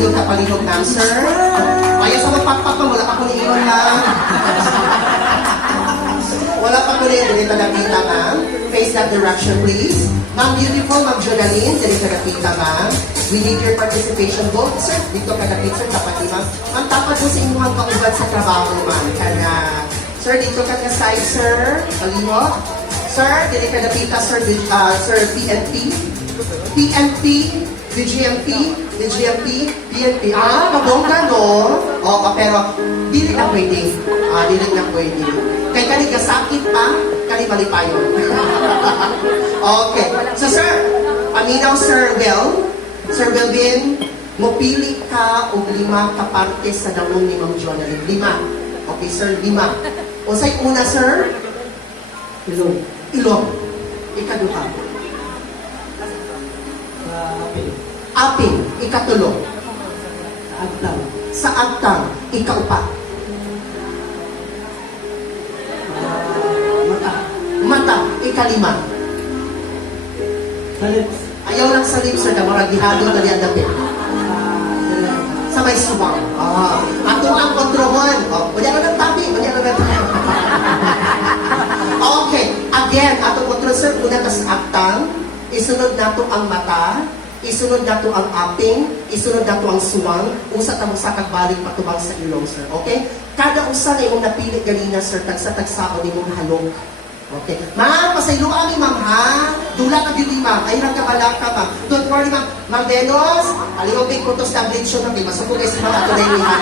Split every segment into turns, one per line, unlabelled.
inyo kapalihog sir. Ayaw sa magpakpak pa, wala pa ko niingon lang. Wala pa ko rin, dili nakita, ma'am. Face that direction, please. Ma'am, beautiful, ma'am Jonaline, dili nakita, ma'am. We need your participation. Go, sir. Dito ka napit, sir. Tapat ni ma'am. Ma'am, tapat mo sa inyong kaubad sa trabaho, ma'am. Kana, sir, dito ka na side, sir. Palihog. Sir, dili ka napita, sir. Ah, sir, PNP. PNP, DGMP, DGMP, PNP. Ah, mabongga, no? Oo, pero dili na pwede. Ah, dili na pwede. Kay kani kasakit pa, kani malipayo. okay. So, sir, paminaw, sir, Will. Sir Wilvin, mupili ka og lima ka parte sa damong ni Ma'am Jonalyn. Lima. Okay, sir, lima. O say una, sir?
Ilong.
Ilong. Ikaduha.
Kapil.
Aping, ikatulo.
Agtang.
Sa agtang, ikaupat.
Mata.
Mata, ikalima. Ayaw lang sa lips, na maragihado na niya dapit. Sa may suwang. Ah, ato ang kontrohon. Oh, wala na ng tabi, wala na ng tabi. okay, again, ato kontrol, sir, una tas agtang, isunod nato ang mata, isunod nato ang aping, isunod nato ang suwang, usa ta sa kagbalik patubang sa ilong, sir. Okay? Kada usa na imong napili ganina, sir, tagsa-tagsao ni mong halong. Okay. Ma'am, pasaylo kami, ma'am, ha? Dula ka dili, ma'am. Ay, nagkabala ka, ma'am. Don't worry, ma'am. Ma'am Venos, alimong big putos na bleach yun, ma'am. Masok ko sa mga ato na ha?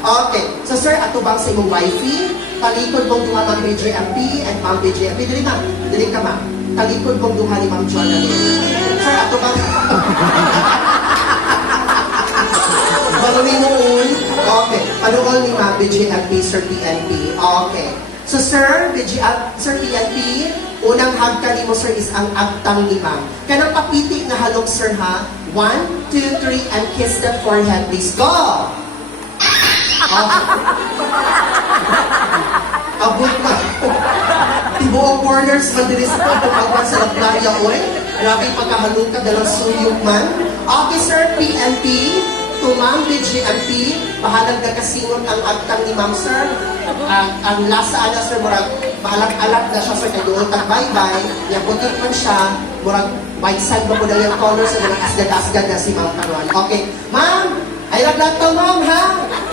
Okay. So, sir, ato bang sa imong wifey? Talikod mong duha ma'am BJMP and ma'am BJMP. Dili, ma'am. Dili ka, ma'am. Talikod mong duha ni ma'am Jonathan. Sir, ato bang... Marami noon. Okay. Panuol ni ma'am BJMP, sir PNP. Okay. So, sir, uh, sir PNP, unang hug ka mo, sir, is ang agtang ni ma'am. Kanang papiti na halong, sir, ha? One, two, three, and kiss the forehead, please. Go! Okay. Abot na. Tibuong corners, madilis pa pagpagwan sa La Playa, oy. Grabe pagkahalong ka dalang man. Officer PNP, to Ma'am BGMP, bahalag na kasingon ang agtang ni Ma'am Sir. Ang, ang lasa ana sir, murag bahalag-alag na siya sir, kay doon tag bye-bye, niya butik man siya, murag white side ba po na yung color sa mga asgad-asgad na si Ma'am Karuan. Okay, Ma'am, ay raglag to Ma'am, ha?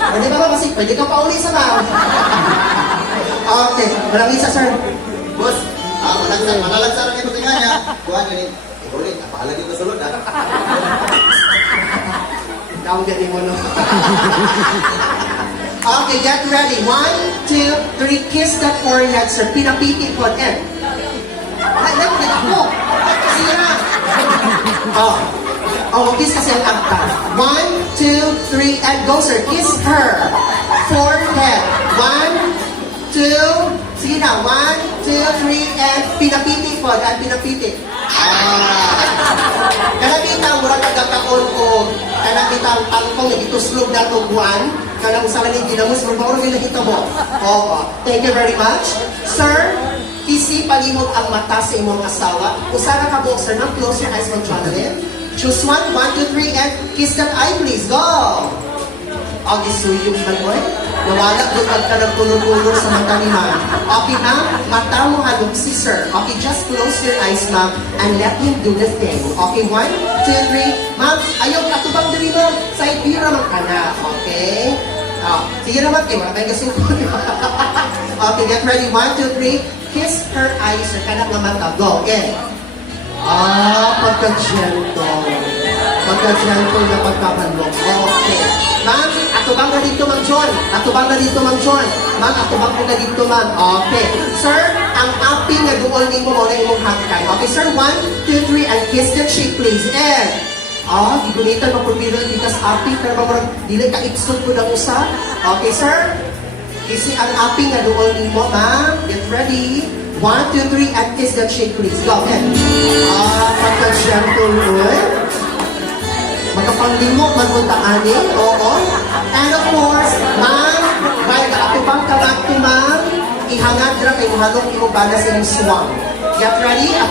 Pwede ba ba kasi, pwede ka pa uli sa Ma'am. Okay, maraming isa sir.
Bos, ah, malagsan, malalagsan ang ito sa kanya. Kuha ganit. Eh, ulit, napahalag yung kasulod, ha?
Down din mo no. okay, get ready. One, two, three. Kiss that forehead, sir. Pinapiti po. And. Ay, naku, ako. Sige na. Oh. Oh, kiss kasi ang agta. One, two, three, and go, sir. Kiss her. Forehead. One, two, sige na. One, two, three, and pinapiti po. And pinapiti. Ah. Kanabita, murag nagkakaon ko. Kanabita, ang tangkong, nagituslog na to buwan. Kanang sa laling ginamos, murag mauro yung nakita mo. Oo. Thank you very much. Sir, kisi palimog ang mata sa imong asawa. Usara ka boxer, now close your eyes, Jonathan. Choose one, one, two, three, and kiss that eye, please. Go! Og isuyog man mo eh. Nawala doon ka ng puno-puno sa mata ni ma'am. Okay, ma'am? Mata mo halong si sir. Okay, just close your eyes, ma'am, and let him do the thing. Okay, one, two, three. Ma'am, ayaw katubang diri mo. Side view naman ka na. Okay? Oh, sige naman, kayo. Mga tayo kasi Okay, get ready. One, two, three. Kiss her eyes, sir. Kanang nga mata. Go, again. Ah, pagka-gentle. Pagka-gentle na pagkapanlong. Okay. Ma'am, atubang na dito, Ma'am John. Atubang na dito, Ma'am John. Ma'am, atubang na dito, Ma'am. Okay. Sir, ang api na doon ni mo mo na imong hangkay. Okay, sir. One, two, three, and kiss the cheek, please. And, ah, gigunitan mo po biro dito sa api, pero mamang dili ka ipsot ko ng usa. Okay, sir. Kisi ang api nga doon ni mo, ma'am. Get ready. One, two, three, and kiss the cheek, please. Go ahead. Ah, pagka-gentle mo. Magkapanglimo, magpuntaan Oo. And of course, ma'am, may kaatubang kamag to ma'am, ihangad muhalong imo bala sa imong swang. Get? Atubang